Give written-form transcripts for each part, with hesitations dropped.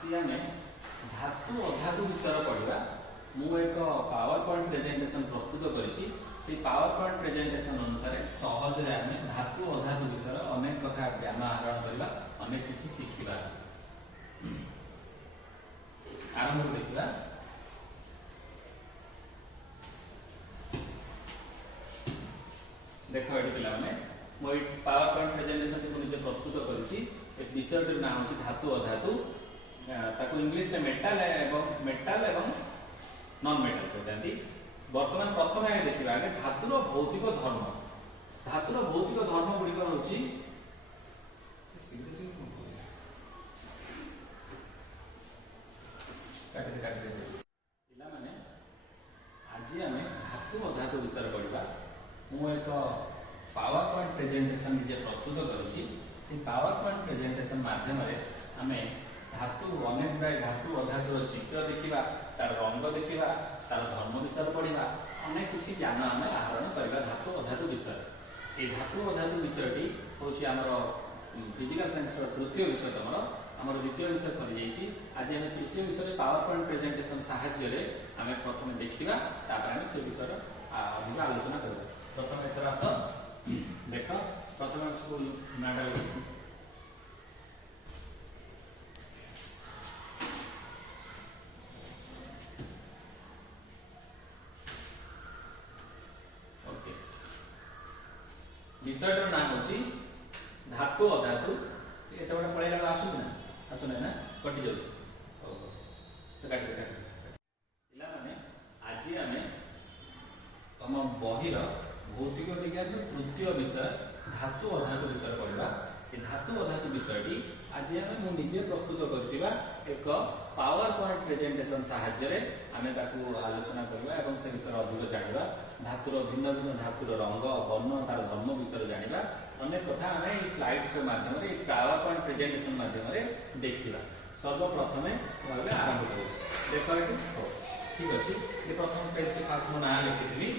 आज आम धातु अधातु विषय पढ़ा मु एक पावर पॉइंट प्रेजेंटेशन प्रस्तुत करी पावर पॉइंट प्रेजेंटेशन अनुसार सहज आम धातु अधातु विषय अनेक कथा ज्ञान आहरण करवा अनेक किसी शिखा आरंभ देखा देख ये पे मुझे पावर पॉइंट प्रेजेंटेशन को निजे प्रस्तुत करी विषय ना हूँ धातु अधातु ताको इंग्लिश में मेटाल एवं नॉन मेटाल कहते बर्तमान प्रथम आगे देखा आगे धातुर भौतिक धर्म धातुर भौतिक धर्म गुड़िक हूँ पाने आज आम धातु अधातु विषय पढ़ा मु एक पावर पॉइंट प्रेजेंटेशन निजे प्रस्तुत करी पावर पॉइंट प्रेजेंटेशन माध्यम आम धातु अनेक गुड़ा धातु अधातुर चित्र देखा तार रंग देखा तार धर्म विषय पढ़ा अनेक किसी ज्ञान आम आहरण करवा धातु अधातु विषय ये धातु अधातु विषयटी हूँ आमर फिजिकल साइंस तृतीय विषय तुम आम द्वितीय विषय सरी जाइए आज आम तृतीय विषय पावर पॉइंट प्रेजेंटेशन साहाय्य आम प्रथम देखा आम से विषय अधिक आलोचना करवा प्रथम एथर आस देख प्रथम स्कूल नाटा लिखी विषय ना हूँ धातु अधातु ये पढ़ाला आसूना आसूना ना कटि जाने पाने आज आम तुम बहिर भौतिक विज्ञान तृतीय विषय धातु अधातु विषय पढ़ा ये धातु अधातु विषयटी आज आम मुझे प्रस्तुत करथिबा एक पावर पॉइंट प्रेजेंटेशन साहाय्य आम आलोचना करवा एवं से विषय अधिक जाना धातुर भिन्न भिन्न धातुर रंग वर्ण तार धर्म विषय जाना अनेक कथा आम स्लाइड शो माध्यम पावर पॉइंट प्रेजेंटेशन माध्यम देखा सर्वप्रथम भाव आरंभ कर देख ठीक अच्छे ये प्रथम पेज से फास्ट मो ना लिखी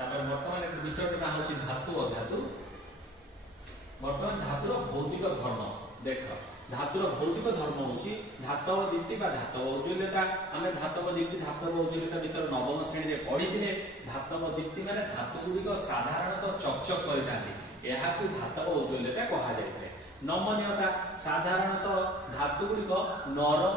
बर्तमान विषय ना हूँ धातु अधातु बर्तमान धातुर भौतिक धर्म देख धातुर भौतिक धर्म हूँ धातव दीप्ति धातव औज्ज्वल्यता आम धातव दीप्ति धातव औज्ज्वल्यता विषय नवम श्रेणी में पढ़ी धातव दीप्ति माने धातु गुड़िक साधारणतः चकचक करते धातव औज्ज्वल्यता कह जाए नमनीयता साधारणतः धातु गुड़िक नरम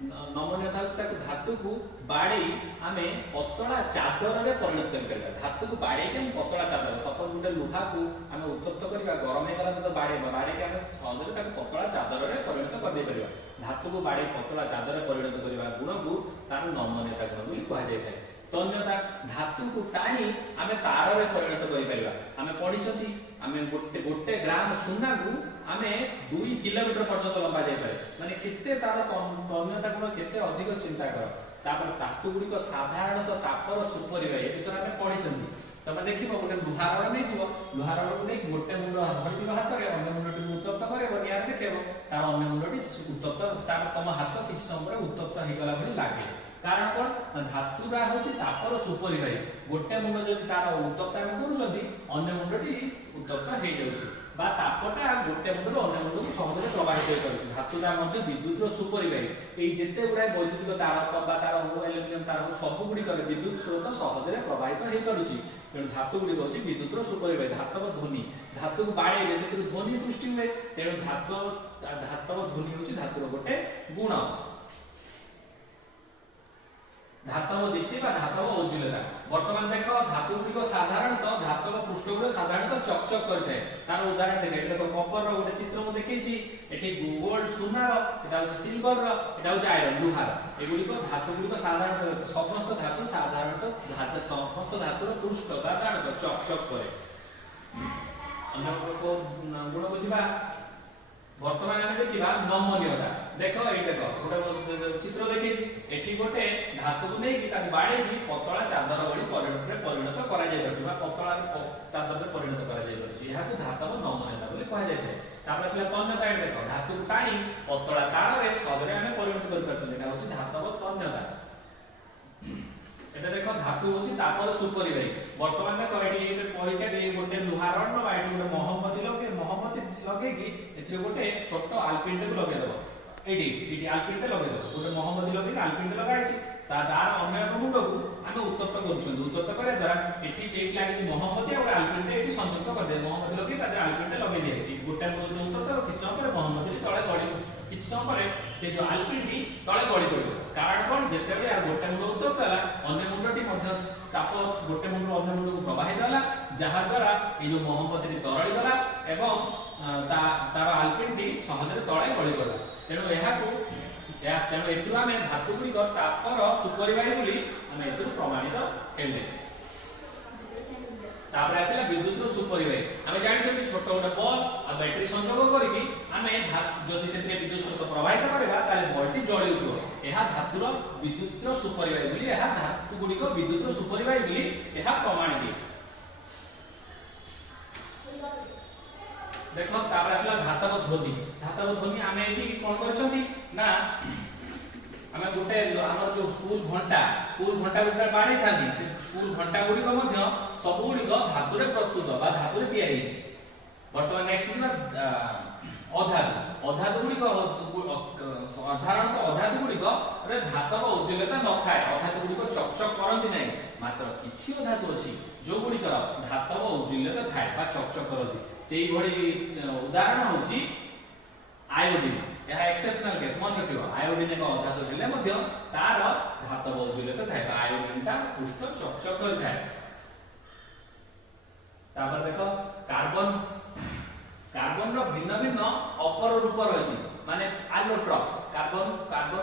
नमनीयता हूँ धातु को बाड़ी आम पतला चादर में परिणत कर धातु को बाड़े पतला चादर सपोज गोटे लुहा को आम उत्तप्त करवा गरम होगा तो बाड़े बाड़े आम सहजरे पतला चादर में परिणत कर धातु को बाड़े पतला चादर परिणत करने गुण को तार नमनीयता गुण भी कहुए तन्यता धातु को टाणी आम तार में परिणत कर आम पढ़ी आम गोटे ग्राम सुना को आम 2 किलोमीटर पर्यंत लंबा जाए माने केते तार तन्यता गुण केते अधिक चिंता कर तापर धातु गुड़िक साधारणतः तापर सुपरिवार ए विषय आम पढ़ी तुम देख गोटे लुहार नहीं लुहार को नहीं गोटे मुंड धरी हाथ में अन्य मुंडी उत्तप्त कर निआर देखेब तार अन्य मुंडी उत्तप्त तार तुम हाथ किसी समय उत्तप्त होगला भाई लगे कारण कौन धातुरा हूँ तापर सुपरिवार गोटे मुंड जब तार उत्तप्त आम कर अन्य मुंडी उत्तप्त हो जाऊँ तापटा गोटे मुंड अन्य मुंड को सहज प्रभावित कर धातुटा विद्युत सुपरिवार ये जिते गुड़ाए वैद्युतिक तार तंबा तार हो एल्युमिनियम तार हो सब गुड़िक विद्युत स्रोत सहज प्रभावित हो पारुछि तेणु धातु गुड़िक हूँ विद्युत सुपरिवार धातव ध्वनि धातु को बाड़े से ध्वनि सृष्टि हुए तेणु धातव ध्वनि हूँ धातुर गोटे गुण धातव दीप्ति धातव औज्ज्वल्यता बर्तमान देख धातु गुड़िक साधारणतः धातव पृष्ठ गुड़ साधारणतः चकचक करते तार उदाहरण देखे देख कपर गोटे चित्र मुझे देखी गोल्ड सुनार एटा हूँ सिल्वर एटा हूँ आयरन लुहार एगुड़िक धातु गुड़िक साधारणतः समस्त धातु साधारणतः समस्त धातुर पृष्ठ साधारणतः चकचक करे गुण बुझा बर्तमान आम देखा नमनीयता देख ये देख गोटे चित्र देखी गोटे धातु को नहीं बाड़े पतला चादर भली परिणत कर पतला चादर में परिणत कर धातव नमनीयता कहुए तन्यता देख धातु को टाणी पतला तार में सहजरे आम परिणत कर धातव तन्यता एटा देख धातु हूँ तापर सुपरिवार बर्तमान देख ये परीक्षा दे गोटे लुहार गोटे मोहम्मती लगे मोहम्मती लगे गोटे छोट आलपिन को लगेदेव ଏଇଠି ଆଲପିନଟେ ଲଗେଇଦେବ ଗୋଟେ ମହମବତୀ ଲଗେଇକି ଆଲପିନଟେ ଲଗାଇଛି ତାର ଅନ୍ୟ ଏକ ମୁଣ୍ଡକୁ ଆମେ ଉତ୍ତପ୍ତ କରୁଛନ୍ତି ଉତ୍ତପ୍ତ କରିବା ଦ୍ୱାରା ଏଇଠି ଲାଗିଛି ମହମବତୀ ଆଉ ଆଲପିନଟେ ଏଇଠି ସଂଯୁକ୍ତ କରିଦେବେ ମହମବତୀ ଲଗେଇ ତା ଦେହରେ ଆଲପିନଟେ ଲଗେଇ ଦିଆଯାଇଛି ଗୋଟେ ମୁଣ୍ଡ ଉତ୍ତପ୍ତ କିଛି ସମୟ ପରେ ମହମବତୀ ତଳେ ଗଳି କିଛି ସମୟ ପରେ ସେ ଯୋଉ ଆଲପିନଟି ତଳେ ଗଳି ପଡ଼ିବ କାରଣ କ'ଣ ଯେତେବେଳେ ଗୋଟେ ମୁଣ୍ଡ ଉତ୍ତପ୍ତ ହେଲା ଅନ୍ୟ ମୁଣ୍ଡଟି ମଧ୍ୟ ତାପ ଗୋଟେ ମୁଣ୍ଡରୁ ଅନ୍ୟ ମୁଣ୍ଡକୁ ପ୍ରବାହିତ ହେଲା ଯାହା ଦ୍ୱାରା ଏଇ ଯୋଉ ମହମବତୀଟି ତରଳି ଗଲା ଏବଂ ତାର ଆଲପିନଟି ସହଜରେ ତଳେ ଗଳି ପଡ଼ିଲା ତେଣୁ ଏଥିରୁ ଆମେ ଧାତୁ ଗୁଡ଼ିକ ତାପର ସୁପରିବାହୀ ବୋଲି ଆମେ ଏଥିରୁ ପ୍ରମାଣିତ ହେଲେ ତାପରେ ଆସିଲା ବିଦ୍ୟୁତର ସୁପରିବାହୀ ଆମେ ଜାଣିଛନ୍ତି ଛୋଟ ଗୋଟେ ବଲ୍ ଆଉ ବ୍ୟାଟେରୀ ସଂଯୋଗ କରିକି ଆମେ ଯଦି ସେଥିରେ ବିଦ୍ୟୁତ ସ୍ରୋତ ପ୍ରବାହିତ କରିବା ତାହେଲେ ବଲ୍ଟି ଜଳି ଉଠିବ ଏହା ଧାତୁର ବିଦ୍ୟୁତର ସୁପରିବାହୀ ବୋଲି ଏହା ଧାତୁ ଗୁଡ଼ିକ ବିଦ୍ୟୁତର ସୁପରିବାହୀ ବୋଲି ଏହା ପ୍ରମାଣିତ देख तापर आसला धातव ध्वनि आमे एठी कोन करछंती ना आमे गोटे हमर जो स्कूल घंटा गुटा बाणी थांदी से स्कूल घंटा गुडी को मध्य सब गुडी को धातु रे प्रस्तुत बा धातु रे तयार हेछि वर्तमान नेक्स्ट ना अधातु गुडी को साधारण अधातु गुडी को रे धातव उज्ज्वलता न थाए अधातु गुडी को चकचक करंती नै मात्र किछि अधातु अछि जो गुडी कर धातव उज्ज्वलता थाए बा चकचक करंती सेही भଳି उदाहरण होची आयोडीन यह एक्सेप्शनल केस मन रखियो आयोडीन एक अधातु हेले मध्य तार धातव उज्ज्वलता थाए आयोडीन ता पृष्ठ चकचक कर थाए तापर देखो कार्बन रो भिन्न भिन्न अपर रूप रहिछि माने एलोट्रॉप्स कार्बन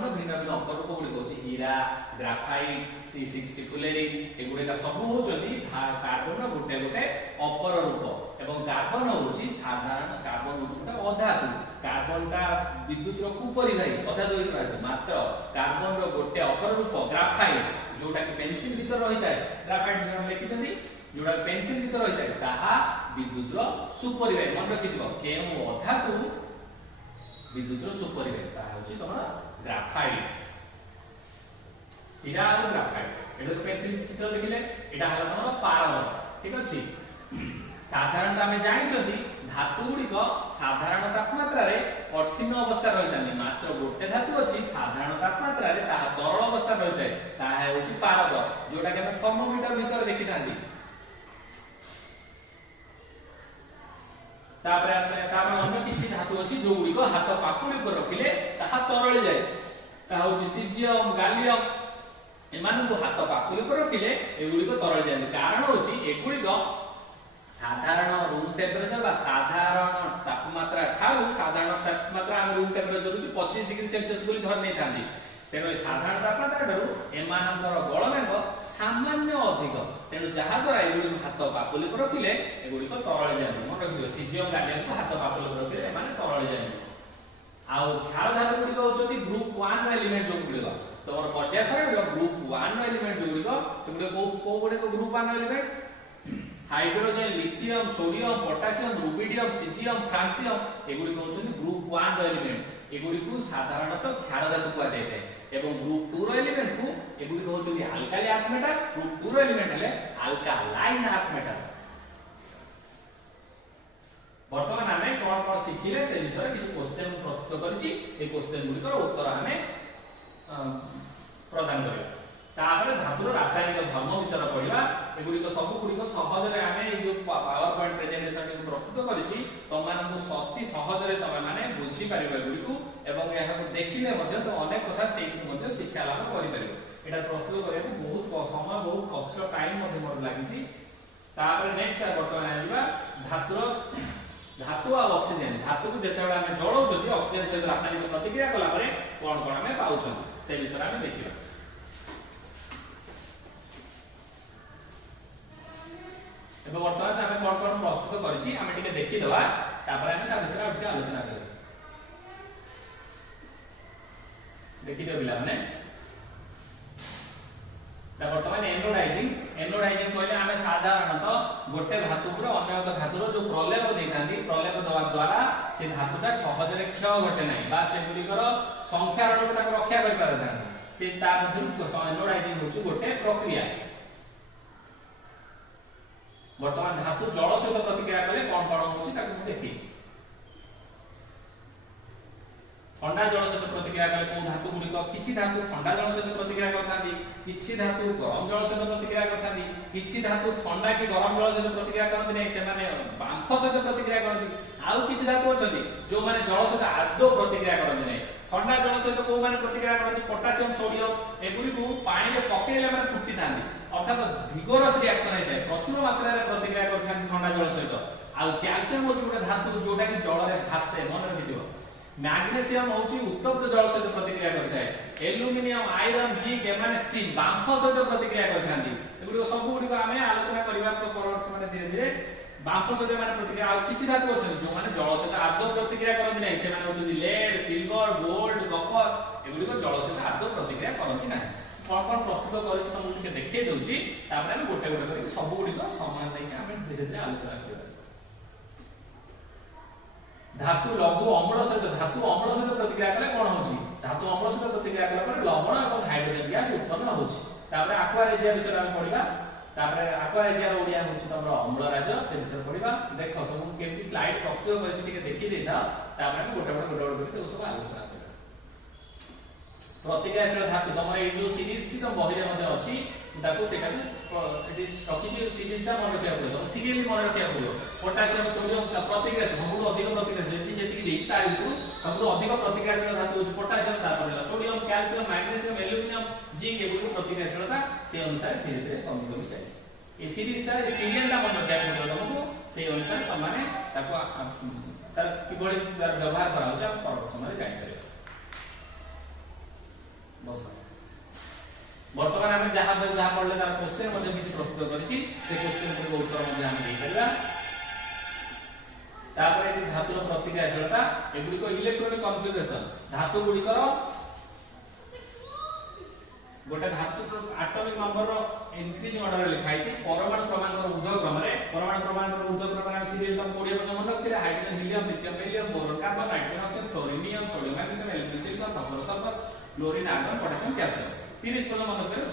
रो भिन्न भिन्न अपर रूप गुडी होची हीरा ग्राफाइट C6 फुलेरिन एगुडे का सब होचोदी कार्बन रो गोटे अपर रूप एवं कार्बन होची साधारण कार्बन होची अधातु कार्बन का विद्युत रो कुपरिबाही अधातु होइतो मात्र कार्बन रो गोटे अपर रूप ग्राफाइट जोटा कि पेंसिल भीतर रहिताय ग्राफाइट जो लिखिसंदी जोटा पेंसिल भीतर रहिताय ताहा विद्युत रो सुपरिबाही मन रखिदिबो केउ अधातु विद्युत रो सुपरिबाही ताहा होची तमरा ग्राफाइट हीरा और ग्राफाइट एतो पेंसिल चित्र देखिले एटा हला तमरा पारद ठीक अछि साधारणतः आमे जानिछथि धातु गुडी को साधारण तापमात्रा रे कठिन अवस्था रहितानी मात्र गोटे धातु अछि साधारण तापमात्रा रे ताहा तरल अवस्था रहिताय ताहा होछि पारद जोटा कि हम थर्मोमीटर भीतर देखितांती तापर अन्य किछि धातु अछि जो गुडी को हाथ पाकुली पर रखिले ताहा तरल जाय ताहा होछि सीजियम गालियम एमान को हाथ पाकुली पर रखिले एगुडी को तरल जाय कारण होछि एगुडी को साधारण रूम टेम्परेचर बा साधारण तापमात्रा ठाउ साधारण तापमात्रा हम रूम टेम्परेचर होछि 25 डिग्री सेल्सियस बोली धर नै थांदी तेनो साधारण तापमात्रा ठाउ एमानकर गलनांक सामान्य अधिक तेनो जहा द्वारा एगुडी हाथ पाकुली पर रखिले एगुडी को तरल जाय मन रखियो सीजियम गालियम को हाथ पाकुली पर रखिले एमाने तरल जाय आ ख्याल धातु गुडी को होछि ग्रुप 1 रो एलिमेंट जो गुडी को तोर पर्याय सारणी रो ग्रुप 1 रो एलिमेंट जो गुडी को से गुडी को गुडी को ग्रुप 1 रो element hydrogen lithium sodium potassium rubidium caesium francium एगुडी को होछि ग्रुप 1 रो एलिमेंट एगुडी को साधारणतः क्षार धातु को जायते एवं ग्रुप 2 रो एलिमेंट को एगुडी को होछि अल्काली अर्थ मेटल ग्रुप 2 रो एलिमेंट हले अल्कालाइन अर्थ मेटल वर्तमान हमें कोन कोन सिखिले से विषय किछ क्वेश्चन प्रस्तुत करिछि ए क्वेश्चन गुडी को उत्तर हमें प्रदान करिया तापर धातुर रासायनिक धर्म विषय पढिबा एगुडी को सब गुडी को सहज रे हमें ए जो पावर पॉइंट प्रेजेंटेशन को प्रस्तुत करिछि तमान को सती सहज रे तमे माने बुझी परिबे गुडी को एवं एहा को देखिले मध्ये तो अनेक कथा सेठी मध्ये शिक्षा लाभ करि परिबो एटा प्रस्तुत करे बहुत समय बहुत कष्ट टाइम मध्ये मोर लागिछि तापर नेक्स्ट वर्तमान आइबा धातु आ ऑक्सीजन धातु को जेते हम जळौ जदि ऑक्सीजन सहित रासायनिक प्रतिक्रिया कला परे कोन कोन हमें पाउछन से विषय हम देखिबा एबे वर्तमान हमें कोन कोन प्रस्तुत करिछि हम टिके देखि दवा तापर हम ता विषय टिके आलोचना करब देखि देबिला माने ता वर्तमान एनोडाइजिंग कहले हमें साधारणतः गोटे धातु पर अन्य एक धातुर जो प्रलेप देखांती प्रलेप दवा द्वारा से धातुटा सहज रे क्षय घटे नै बा से गुडी कर संख्या रण को रक्षा करि पारथांती से ता मध्यु एनोडाइजिंग होछि गोटे प्रक्रिया वर्तमान धातु जल सहित प्रतिक्रिया कले कोन कोन होछि ताकू देखिछि ठंडा जल सहित प्रतिक्रिया कले को धातु गुड़िक किछि धातु ठंडा जल सहित प्रतिक्रिया करथांती किछि धातु गरम जल सहित प्रतिक्रिया करथांती किछि धातु ठंडा कि गरम जल सहित प्रतिक्रिया करथि नै से माने बांफ सहित प्रतिक्रिया करथि आउ किछि धातु अछथि जो माने जल सहित आदौ प्रतिक्रिया करथि नै ठंडा जल सहित को माने प्रतिक्रिया करथि पोटासियम सोडियम एगुडी को पानी रे पकेले माने फुटी थांती अर्थात विगोरस रिएक्शन हेते प्रचुर मात्रा रे प्रतिक्रिया करथांती ठंडा जल सहित आ कैल्शियम होची गोटे धातु जोटा कि जल रे भासे मन रखिथिबो मैग्नीशियम होची उत्तप्त जल सहित प्रतिक्रिया करता है एल्युमिनियम आयरन जिंक एमाने स्टील बांफ सहित प्रतिक्रिया करथांती एगुडी सब गुडी को हमें आलोचना करिवा परवर्ती माने धीरे धीरे बांफ सहित माने प्रतिक्रिया आ किछि धातु अछन जो माने जल सहित आदौ प्रतिक्रिया करथि नै से माने होची लेड सिल्वर गोल्ड कॉपर एगुडी को जल सहित आदौ प्रतिक्रिया करथि नै कोन प्रस्तुत करिछि त मुके देखै दउची तापर हम गोटे गोटे करी सब गुडी को समान नै के हम धीरे धीरे आलोचना करिवा धातु लघु अम्ल सहित प्रतिक्रिया कले कोन होची धातु अम्ल सहित प्रतिक्रिया कले पर लवण और हाइड्रोजन गैस उत्पन्न होची तापर एक्वा रेजिया विषय हम पढिबा तापर एक्वा रेजिया ओडिया होची तमर अम्ल राज से विषय पढिबा देखो सब केमती स्लाइड प्रस्तुत करिछि ठीक देखि देता तापर हम गोटे गोटे सब आलोचना करिबा प्रतिक्रियाशील धातु तमर ए जो सीरीज टी तो बहिरे मध्ये अछि ताकू सेटा एटी रखिछि सीरीज ता मन रखिया पड़ो सीरियली मन रखिया पड़ो पोटासियम सोडियम प्रतिक्रियाशील सबु अधिक प्रतिक्रियाशील जेति जेति देछि तारि को सबु अधिक प्रतिक्रियाशील धातु होछि पोटासियम तापर sodium calcium magnesium aluminium zinc एगुडी प्रतिक्रियाशीलता से अनुसार धीरे धीरे कमी कमी जाय ए सीरीज ता सीरियल ता मन रखिया पड़ो तुमको से अनुसार तमाने ताको तार किबोली तार व्यवहार करा होछ पर समय जाय करे बस वर्तमान हम जहां पढ़ले तार क्वेश्चन मध्ये किछि प्रस्तुत करिछि से क्वेश्चन को उत्तर मध्ये हम देई परिबा तापर एटी धातुर प्रतिक्रियाशीलता एगुडी को इलेक्ट्रॉनिक कॉन्फ़िगरेशन धातु गुडी कर गोटे धातु एटॉमिक नंबर रो इंक्रीजिंग ऑर्डर रे लिखाइ छि परमाणु क्रमांक रो ऊर्ध्व क्रम रे परमाणु क्रमांक रो ऊर्ध्व क्रम रे सीरियल तम 20 पद मन रखिले hydrogen helium lithium barium boron carbon nitrogen oxide fluorine sodium magnesium aluminium silicon phosphorus sulphur chlorine argon potassium calcium 30 पद मन रखिले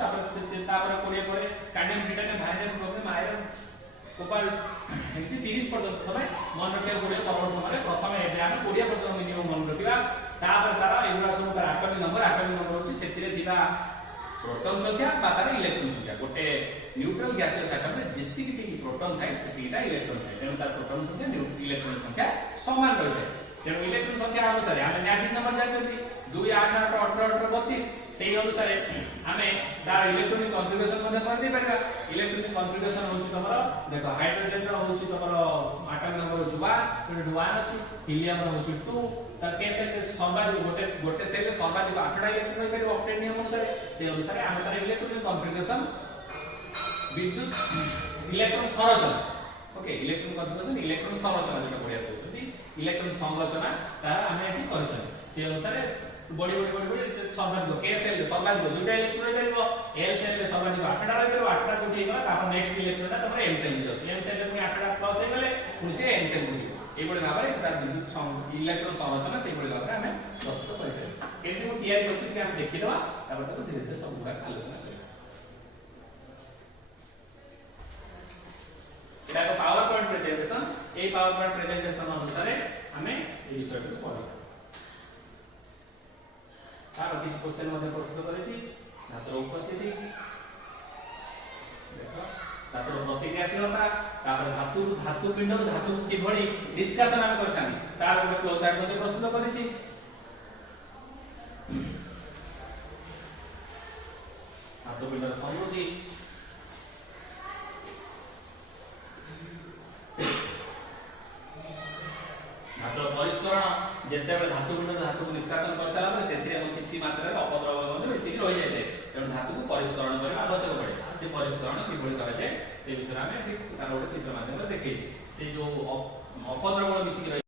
तापर 20 परे स्कैंडियम ब्रिटेन भाइरन क्रोमियम आयरन कोपाल एमती 30 पद तमे मन रखिया पड़े परवर्ती समय प्रथम एबे हम 20 पद मिनिमम मन रखिबा तापर तारा एगुडा सब एटॉमिक नंबर होची सेतिरे दिबा प्रोटॉन संख्या बा तार इलेक्ट्रॉन संख्या गोटे न्यूट्रल गैसियस आटम रे जेति कि प्रोटॉन थाए सेतिटा इलेक्ट्रॉन थाए तेनु तार प्रोटॉन संख्या इलेक्ट्रॉन संख्या समान रहै तेनु इलेक्ट्रॉन संख्या अनुसार हम मैजिक नंबर जानछथि 2 8 8 18 18 32 सेही अनुसार हमें तार इलेक्ट्रॉनिक कॉन्फ़िगरेशन मध्ये कर दे परबा इलेक्ट्रॉनिक कॉन्फ़िगरेशन होची तमरो देखो हाइड्रोजन रो होची तमरो एटॉमिक नंबर होची 1 1 अछि हीलियम रो होची 2 तार के सेल सर्वाधिक गोटे सेल रे सर्वाधिक 8टा इलेक्ट्रॉन होई परबो ऑक्टेट नियम अनुसार से अनुसार हम तार इलेक्ट्रॉनिक कॉन्फ़िगरेशन विद्युत इलेक्ट्रॉन संरचना ओके इलेक्ट्रॉन कॉन्फ़िगरेशन इलेक्ट्रॉन संरचना जेटा बढ़िया कहउछथि इलेक्ट्रॉन संरचना तार हम एठी करछन से अनुसार बड़ी सर्वाधिक के सेल रे सर्वाधिक दुटा इलेक्ट्रॉन होई परबो एल सेल रे सर्वाधिक 8टा होई परबो 8टा कोठी गला तापर नेक्स्ट इलेक्ट्रॉन तमर एम सेल जाउछ एम सेल रे पुनी 8टा प्लस हे गले पुनी से एन सेल बुझिबो ए बडे भाबरे तार विद्युत इलेक्ट्रॉन संरचना से बडे भाबरे हमें प्रस्तुत करि परबो केति मु तयारी करछि कि हम देखि देबा तापर ताको धीरे धीरे सब गुडा आलोचना करिबा एटा को पावर पॉइंट प्रेजेंटेशन ए पावर पॉइंट प्रेजेंटेशन अनुसार हमें ए विषय को पढिबा तार किछ क्वेश्चन मध्ये प्रस्तुत करिछि धातुर उपस्थिति देखो धातुर प्रतिक्रियाशीलता तापर धातु पिंड धातु किभଳି निष्कासन हम करथानी तार एक फ्लो चार्ट मध्ये प्रस्तुत करिछि धातु पिंडर समृद्धि धातु परिष्करण जेते बेले धातु पिंड धातु को निष्कासन कर सारा पर सेतिरे किछि मात्रा रे अपद्रव्य मध्ये बेसी रहि जाय तेणु धातु को परिष्करण करबा आवश्यक पड़े से परिष्करण किभଳି करा जाय से विषय में तार गोटे चित्र माध्यम रे देखै छी से जो अपद्रव्य बेसी